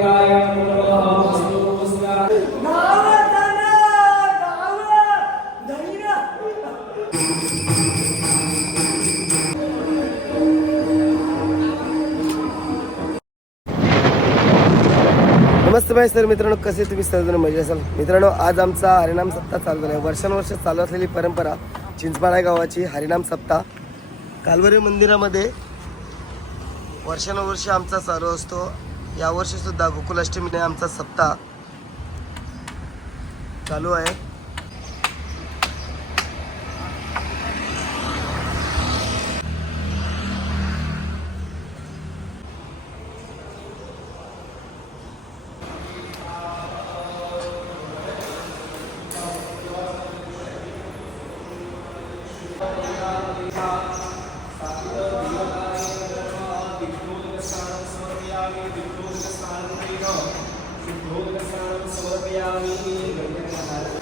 नमस्ते भाई सर मित्रांनो कसे तुम्ही सर्वजण मजा असाल? मित्रांनो आज आमचा हरिनाम सप्ताह चालू झाला आहे वर्षानुवर्ष चालू असलेली परंपरा चिंचपाडा गावाची हरिनाम सप्ताह. कालवरी मंदिरामध्ये वर्षानुवर्ष आमचा चालू असतो. यावर्षीसुद्धा गोकुलाष्टमीने आमचा सप्ताह चालू आहे.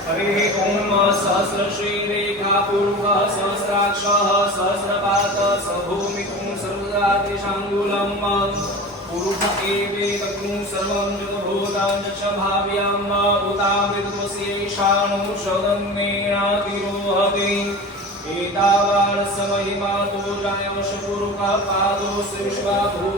हरिः ॐ सहस्रश्रीरेखापूर्वः सहस्राक्षः सहस्रपात सभूमिकुं सर्वदातिशाङ्गुलम् पुरुष एवेदकुं सर्वं जगभूतां च भाव्यां भूतामृतस्यैषाणुषदन्मेणातिरोहति एतावानस्य महिमा तोजायवशपुरुकः पादो जायवशपुरुकपादो त्रिकास्य द्विगन्धिवी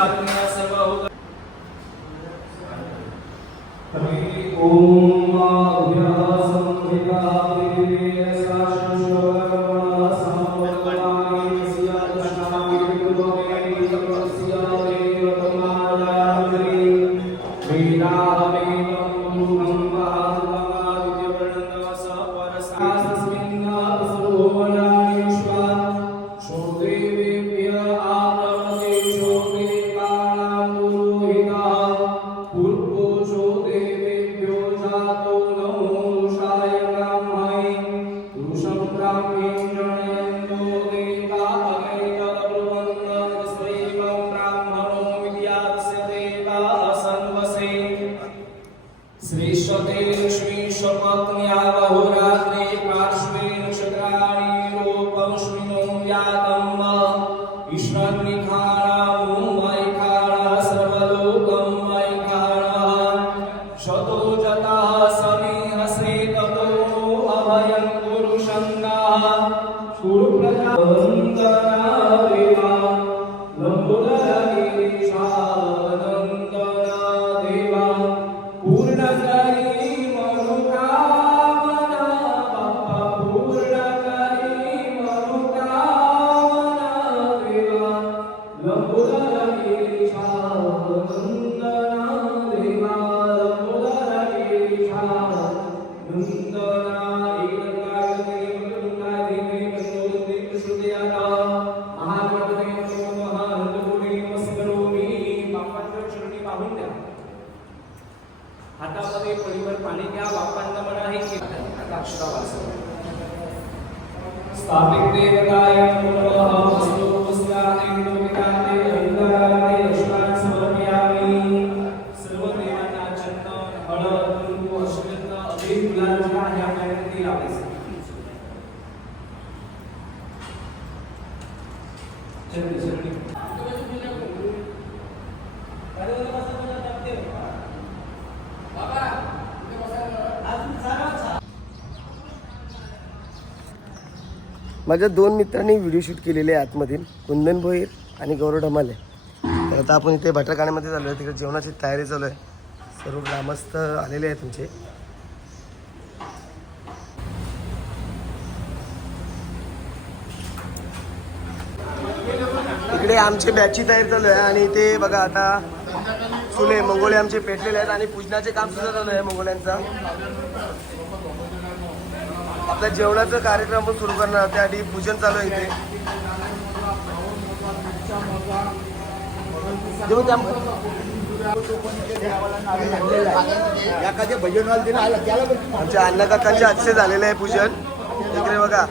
ग्राम्याशुजी ओम श्रीश्वते लक्ष्मीश्वपत्न्या बहुरात्रे पार्श्वे नक्षत्राणि रूपं जातम् पळीवर पाणी घ्या म्हणा हे आता अक्षरा वाचा स्थापित देवताय नमो माझ्या दोन मित्रांनी व्हिडिओ शूट केलेले आहे आतमधील कुंदन भोईर आणि गौरव ढमाले. तर आता आपण इथे भटरखाण्यामध्ये चालू आहे तिकडे जेवणाची तयारी चालू आहे. सर्व ग्रामस्थ आलेले आहेत तुमचे इकडे आमची बॅचची तयारी चालू आहे आणि इथे बघा आता चुले मंगोळे आमचे पेटलेले आहेत आणि पूजनाचे काम सुद्धा चालू आहे मंगोळ्यांचा. आपल्या जेवणाचा कार्यक्रम पण सुरू करणार. त्याआधी पूजन चालू आहे इथे. आमच्या अण्णा काकांच्या हातचे झालेलं आहे पूजन. इकडे बघा.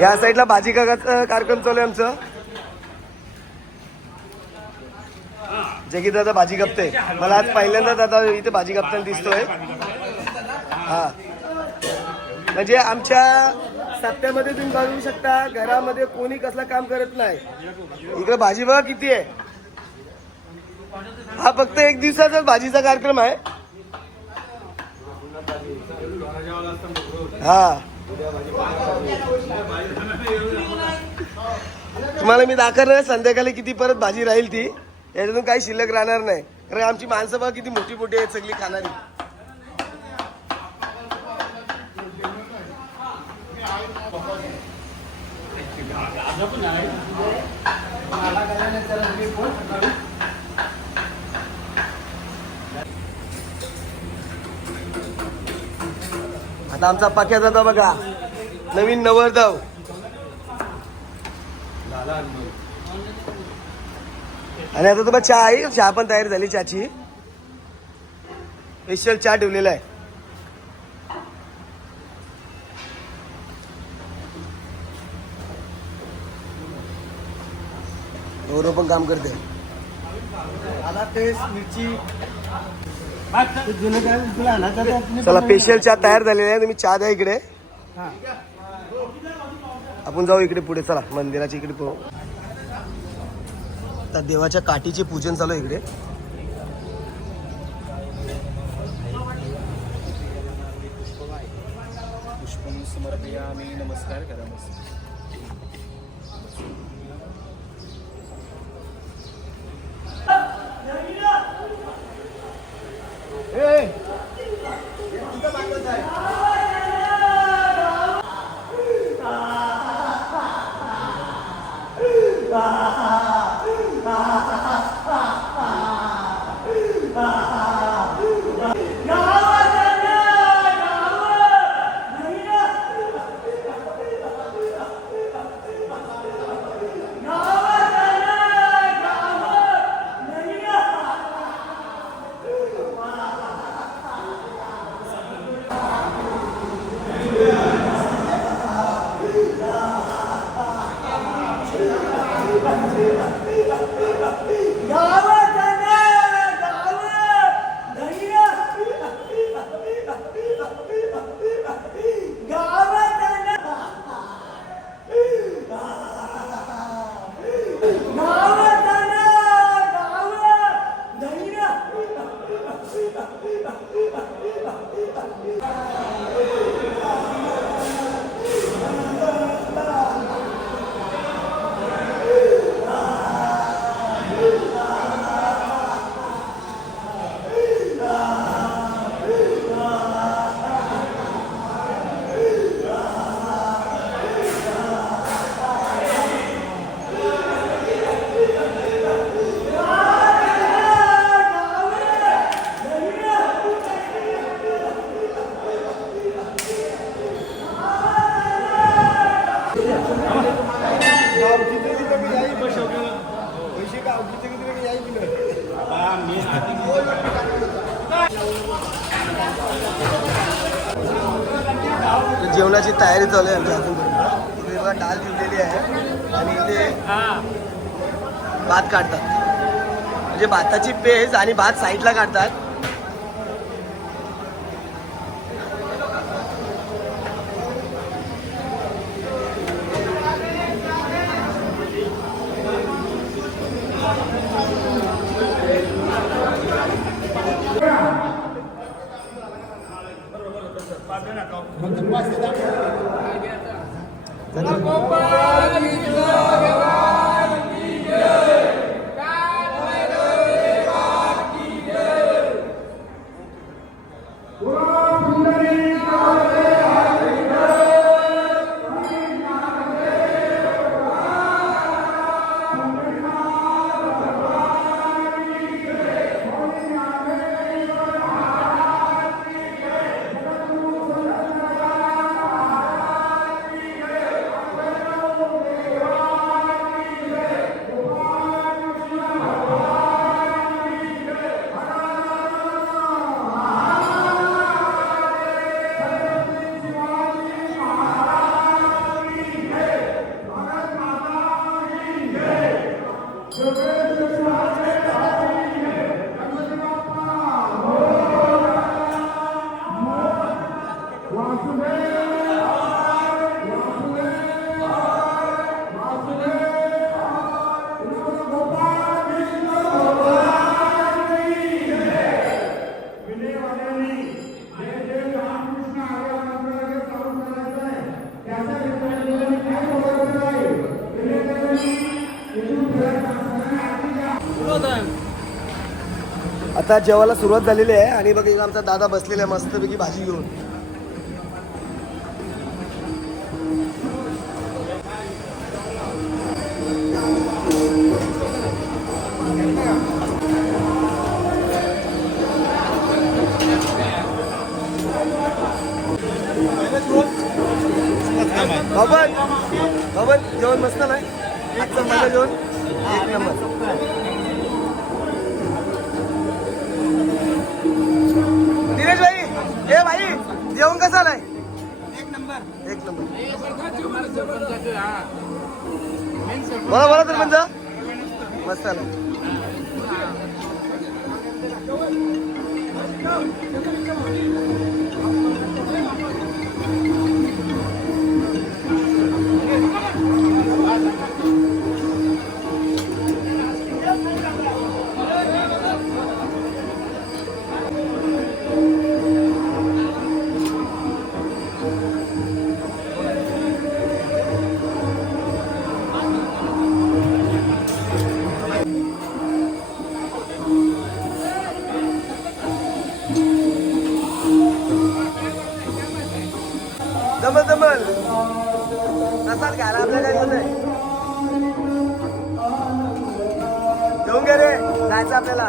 या साईडला भाजी काकाचा कार्यक्रम चालू आहे आमचं. जगी दादा भाजी कापते मला आज पहिल्यांदा दादा इथे भाजी कापताना दिसतोय. हा. म्हणजे आमच्या सप्त्यामध्ये तुम्ही बघू शकता घरामध्ये कोणी कसलं काम करत नाही. इकडे भाजी बघा किती आहे. हा फक्त एक दिवसाचाच भाजीचा कार्यक्रम आहे. हा. तुम्हाला मी दाखवणार संध्याकाळी किती परत भाजी राहील ती. याच्यातून काही शिल्लक राहणार नाही. कारण आमची माणसं बघा किती मोठी मोठी आहेत सगळी खाणारी. आता आमचा पाक्या जाता बघा. नवीन नवरदेव. आणि आता तुम्हाला चहा आहे चहा पण तयार झाली चहाची स्पेशल चहा ठेवलेला आहे. गौरव पण काम करते. चला स्पेशल चहा तयार झालेला आहे. तुम्ही चहा द्या इकडे. आपण जाऊ इकडे पुढे. चला मंदिराच्या इकडे पाहू आता देवाच्या काठीचे पूजन चालू आहे इकडे. पुष्पम समर्पयामी नमस्कार करा म्हणजे भाताची पेज आणि भात साईडला काढतात. Thank. आता जेवायला सुरुवात झालेली आहे आणि बघ आमचा दादा बसलेला आहे मस्तपैकी भाजी घेऊन. बाबन बाबन जेवण मस्त नाही? एक नंबर जेवण एक नंबर. ए भाई जेवण कसं आलंय? एक नंबर. एक नंबर. बोला बोला तर म्हणजे मस्त आलं. जमल प्रसाद घ्यायला आपल्याला घेऊन रे जायचं आपल्याला.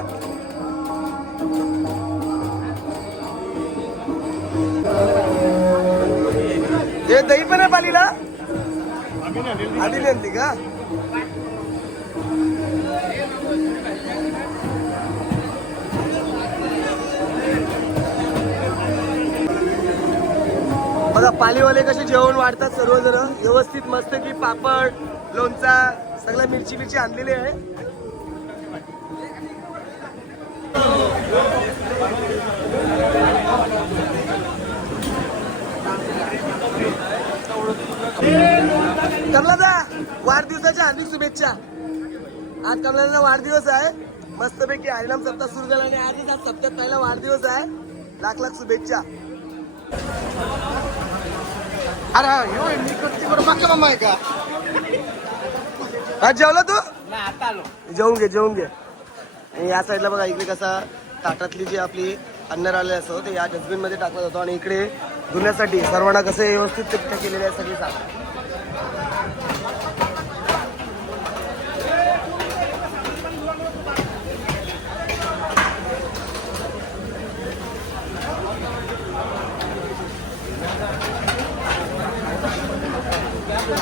दही पण आहे पालीला? आधी आणली का? बघा पालीवाले कसे जेवण वाढतात सर्वजण. व्यवस्थित मस्त की पापड लोणचा सगळं मिरची मिरची आणलेली आहे. कमलादा वाढदिवसाच्या हार्दिक शुभेच्छा. आज कमलाचा वाढदिवस आहे. मस्तपैकी हरिनाम सप्ताह सुरू झाला आणि आजच आज सप्त्यात पहिला वाढदिवस आहे. लाख लाख शुभेच्छा. अरे ह्यो करते बरं बाका मामा आहे का? आज जेवला तू? जेवून घे जेवून घे. आणि या साईडला बघा इकडे कसा ताटातली जी आपली अन्न राहिले असतो ते या डस्टबिनमध्ये टाकला जातो आणि इकडे धुण्यासाठी सर्वांना कसं व्यवस्थित केलेले आहे सगळी साफ.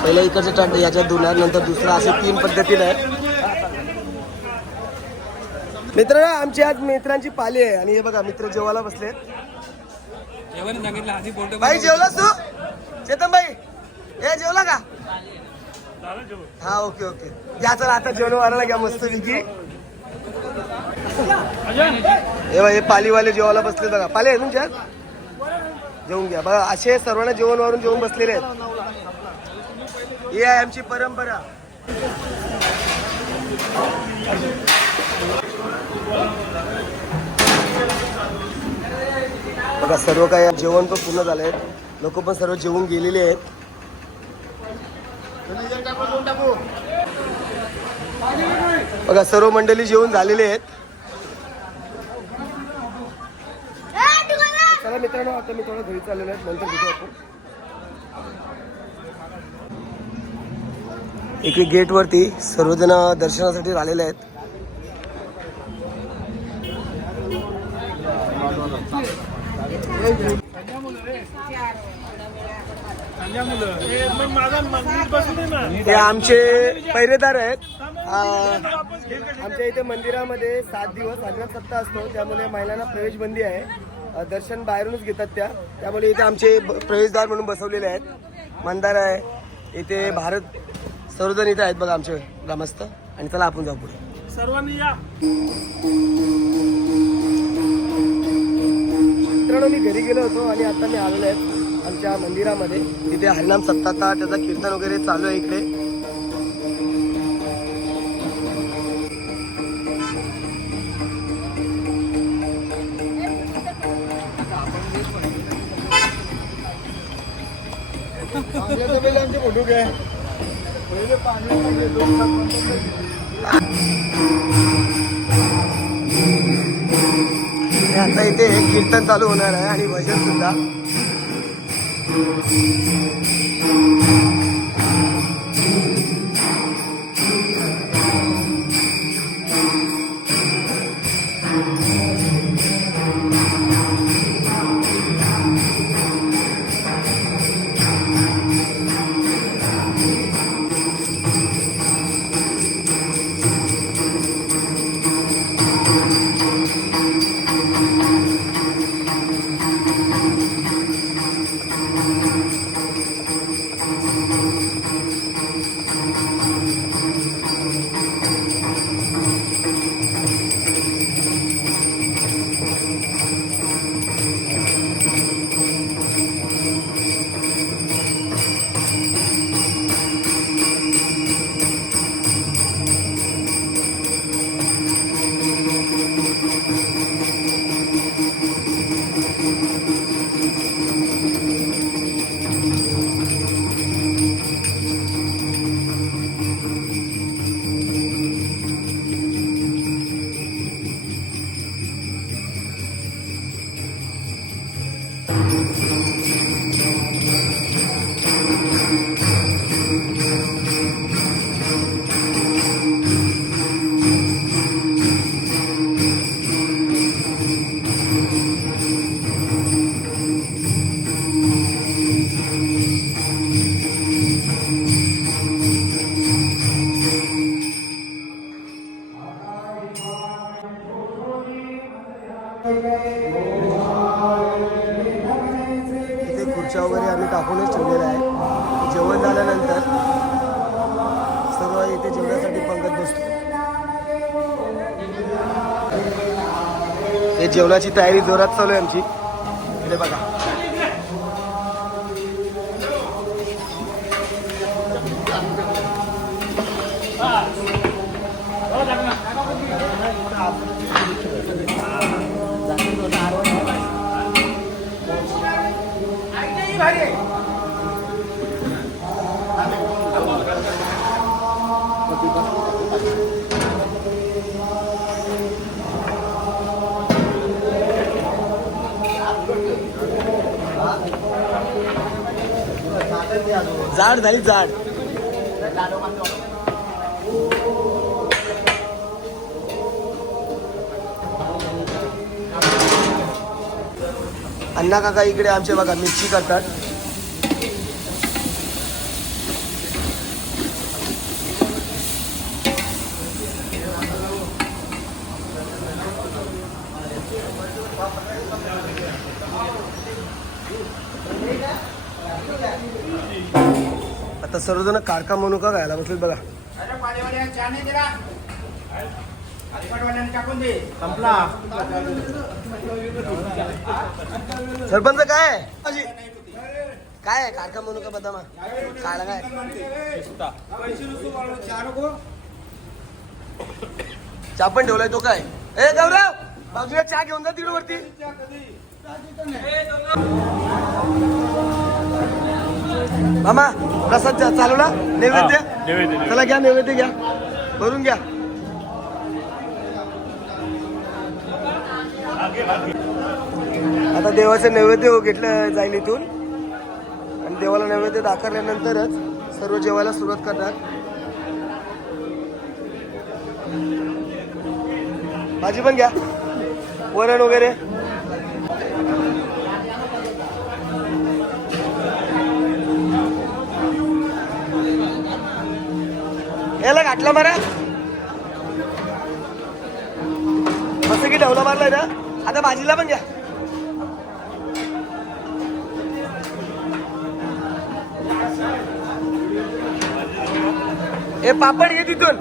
पहिल्या इकडचे टाट याच्यात धुणार नंतर दुसरा असे तीन पद्धतीने आहे. मित्र आमची आज मित्रांची पाली आहे. आणि हे बघा मित्र जेवायला बसले भाई जेवलास तू? चेतन भाई हे जेवला का? हा ओके ओके. या चला आता जेवण वाढायला घ्या मस्त विकी हे हे पालीवाले जेवायला बसले बघा. पाले आहे तुमच्यात? जेवून घ्या. बघा असे सर्वांना जेवण वाढून जेवून बसलेले आहेत. ही आहे आमची परंपरा. बघा सर्व काही जेवण पण पूर्ण झालंय लोक पण सर्व जेवून गेलेले आहेत. बघा सर्व मंडळी जेवून झालेले आहेत. चला मित्रांनो आता मी थोडं घरी चाललेलो आहे. नंतर भेटू आपण. इकडे गेटवरती सर्वजण दर्शनासाठी आलेले आहेत. हे आमचे पहिरेदार आहेत. आमच्या इथे मंदिरामध्ये सात दिवस हरिनाम सप्ताह असतो त्यामुळे महिलांना प्रवेश बंदी आहे दर्शन बाहेरूनच घेतात त्या. त्यामुळे इथे आमचे प्रवेशद्वार म्हणून बसवलेले आहेत. मंदार आहे. इथे भारत सर्वजण इथे आहेत बघा आमचे ग्रामस्थ. आणि चला आपण जाऊ पुढे. सर्वांनी या. मित्रांनो मी घरी गेलो होतो आणि आता मी आलेलो आहे आमच्या मंदिरामध्ये. तिथे हरिनाम सप्ताह त्याचा कीर्तन वगैरे चालू आहे इकडे. फोटो घे पहिले पाणी आणि आता इथे कीर्तन चालू होणार आहे आणि भजन सुद्धा. इथे खुर्च्या वगैरे आम्ही टाकूनच ठेवलेल्या आहे. जेवण झाल्यानंतर सर्व इथे जेवणासाठी पंगत बसतो. हे जेवणाची तयारी जोरात चालू आहे आमची. इकडे बघा. जाड झाली जाड. अण्णा काका इकडे आमचे बघा मिरची करतात. सर्वजण कारका मनुका खायला बसलेत बघा. सरपंच काय? काय कारका मनुका बदामा? खायला काय? चहा पण ठेवलाय तो काय? ए गौरव बाजूला चहा घेऊन जा तिकडे वरती. मामा प्रसाद चालू ना नैवेद्य? चला घ्या नैवेद्य घ्या. भरून घ्या. आता देवाचं नैवेद्य घेतलं जाईल इथून. आणि देवाला नैवेद्य दाखवल्यानंतरच सर्व जेवायला सुरुवात करणार. भाजी पण घ्या. वरण वगैरे. याला घातला मारा असं की ढवला मारलाय ना? आता भाजीला पण घ्या. हे पापड घे तिथून.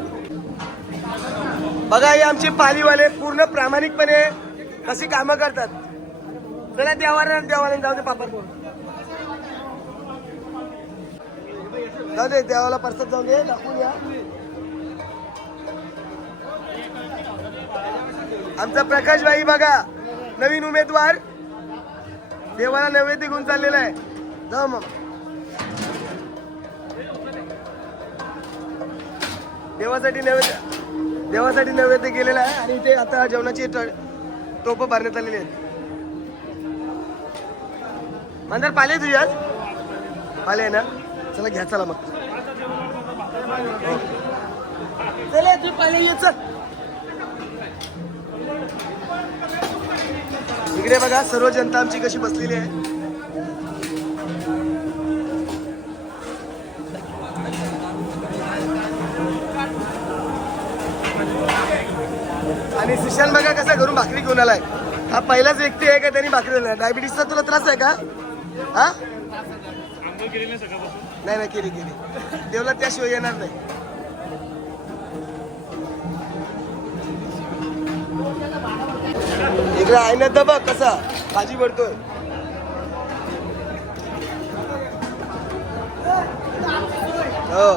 बघा हे आमचे पालीवाले पूर्ण प्रामाणिकपणे कशी कामं करतात. चला देवाला देवाला जाऊ दे पापड जाऊ दे देवाला परसाद जाऊ दे दाखवून या. आमचा प्रकाश भाई बघा नवीन उमेदवार. देवाला नैवेद्य घेऊन चाललेला आहे. जाऊ मग. देवासाठी नैवेद्य देवासाठी नैवेद्य केलेला आहे आणि इथे आता जेवणाची टोप भरण्यात आलेली आहेत. मंदार पाले तुझ्यात पाले ना? चला घ्या चला मग. चला तू पाले ये चल. इकडे बघा सर्व जनता आमची कशी बसलेली आहे. आणि सुशांत बघा कसा घरून भाकरी घेऊन आलाय. हा पहिलाच व्यक्ती आहे का त्यांनी भाकरी डायबिटीसचा तुला त्रास आहे का? हा? नाही नाही केली केली. देवला त्याशिवाय येणार नाही. इकडे आहे ना दबा कसा? भाजी पडतोय हो.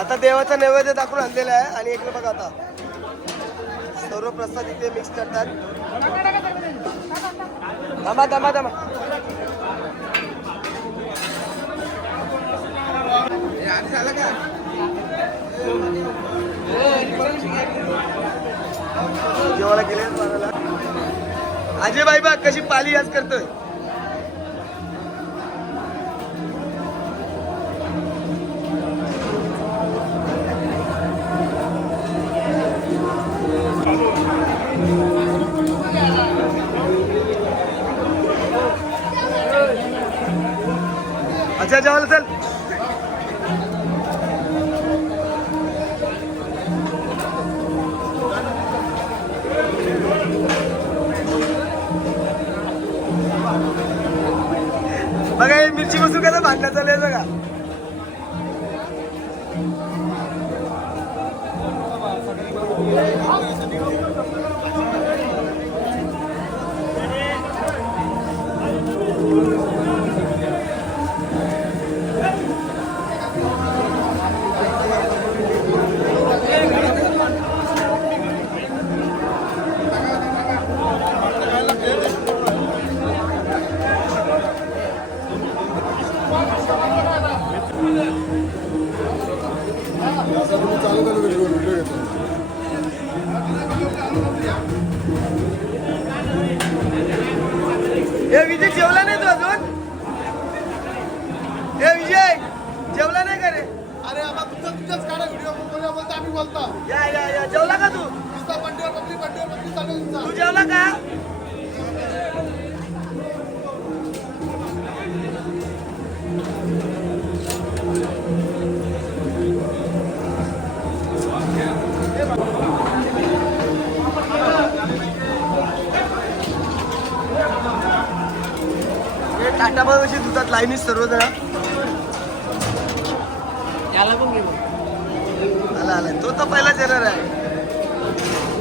आता देवाचा नैवेद्य दाखवून आणलेला आहे आणि इकडे बघा आता. सर्व प्रसाद इथे मिक्स करतात. थांबा थांबा थांबा जेवायला गेले बाळाला. अजय बाई बा कशी पाली आज करतोय লেজাওয়ালে आला तो तर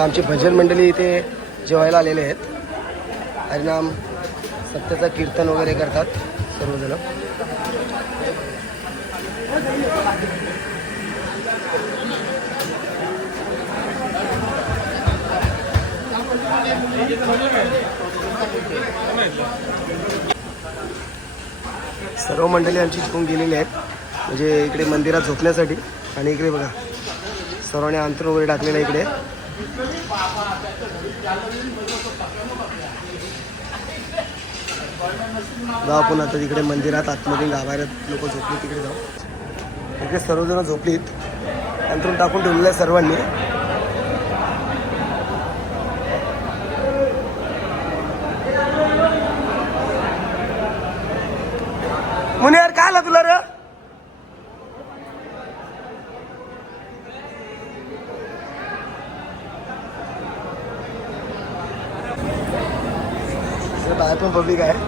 आता आमची भजन मंडळी इथे जेवायला आलेले आहेत. हरिनाम सत्याचं कीर्तन वगैरे करतात सर्वजण. सर्व मंडळी आमची झोपून गेलेली आहेत. म्हणजे इकडे मंदिरात झोपण्यासाठी. आणि इकडे बघा सर्वांनी अंतर वगैरे टाकलेलं आहे इकडे. जाऊ आपण आता तिकडे मंदिरात आतमध्ये गाभाऱ्यात लोक झोपले तिकडे जाऊ. इकडे सर्वजण झोपलीत. अंतरून टाकून ठेवलेलं आहे सर्वांनी मुनियार काय आला तुला रे बाहेर पब्लिक आहे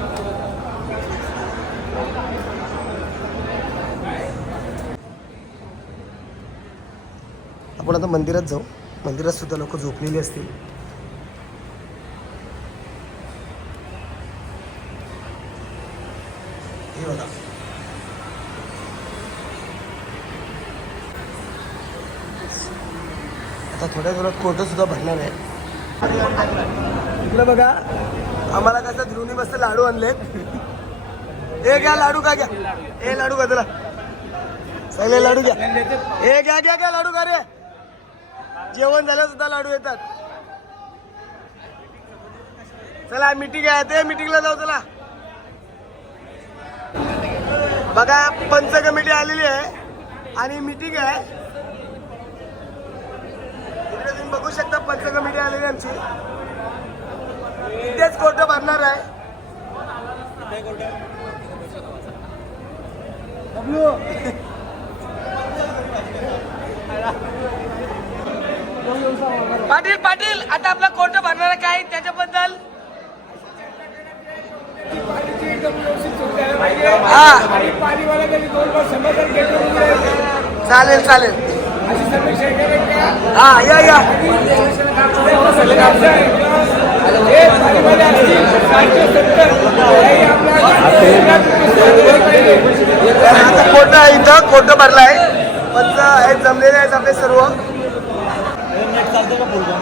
आपण आता मंदिरात जाऊ. मंदिरात सुद्धा लोक झोपलेली असतील. हे बघा. आता थोड्या थोड्या फोटो सुद्धा भरणार आहे. इकडे बघा. आम्हाला कसं ध्रुवनी मस्त लाडू आणलेत ए घ्या लाडू का घ्या. ए लाडू का तुला सगळे लाडू घ्या. ए घ्या घ्या घ्या लाडू का रे. जेवण झालं सुद्धा लाडू येतात. चला मिटिंग आहे. ते मिटिंगला जाऊ चला. बघा पंच कमिटी आलेली आहे. आणि मिटिंग आहे. इकडे तुम्ही बघू शकता पंच कमिटी आलेली आमची. इथेच कोर्ट भरणार आहे. पाटील पाटील आता आपला कोर्ट भरणार आहे. काय त्याच्याबद्दल? चालेल चालेल. हा या या. आता खोटं आहे इथं भरलं भरलाय. पण हे जमलेले आहेत आपले सर्व.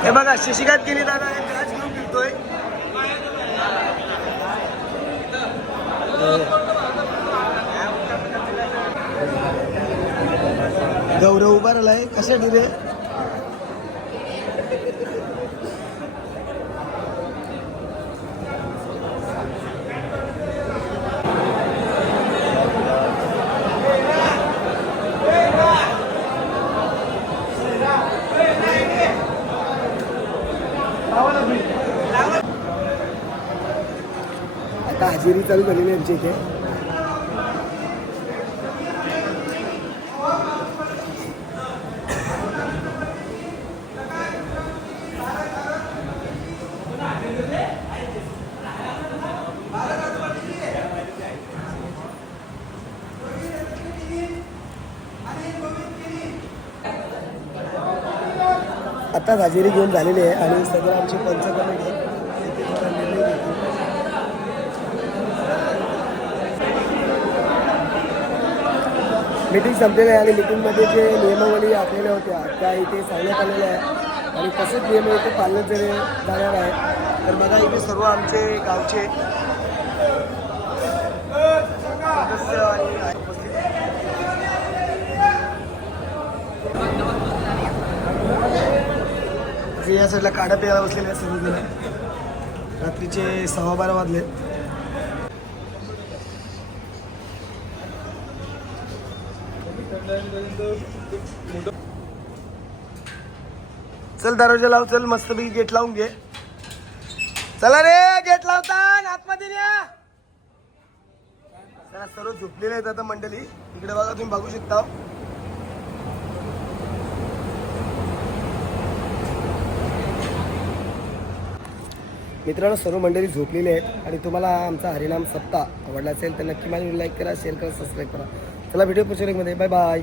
हे बघा शिशिकात केली दादा हे काच घेऊन फिरतोय. गौरव उभा राहिलाय कशासाठी रे आता हजेरी चालू झालेली आहे आमच्या इथे. आता हजेरी घेऊन झालेली आहे आणि सगळं आमची पंच कमिटी आहे. ते तुम्हाला निर्णय घेतील. मीटिंग संपलेली आहे आणि मीटिंगमध्ये जे नियमावली आखलेल्या होत्या त्या इथे सांगण्यात आलेल्या आहेत. आणि तसेच नियम इथे पालन केले जाणार आहे तर बघा इथे सर्व आमचे गावचे सदस्य आणि जे या साईडला काढा प्यायला बसलेले आहेत सर्वजण रात्रीचे सव्वा बारा वाजले. चल दरवाजा लाव चल मस्तपैकी गेट लावून घे. चला रे गेट लावता आतमध्ये या सर्व झोपलेले आहेत आता मंडळी. इकडे बघा तुम्ही बघू शकता. मित्रांनो सर्व मंडळी झोपलेली आहेत. आणि तुम्हाला आमचा हरिनाम सप्ताह आवडला असेल तर नक्की माझी लाईक करा शेअर करा सबस्क्राईब करा. चला व्हिडिओ पुढच्या मध्ये. Bye bye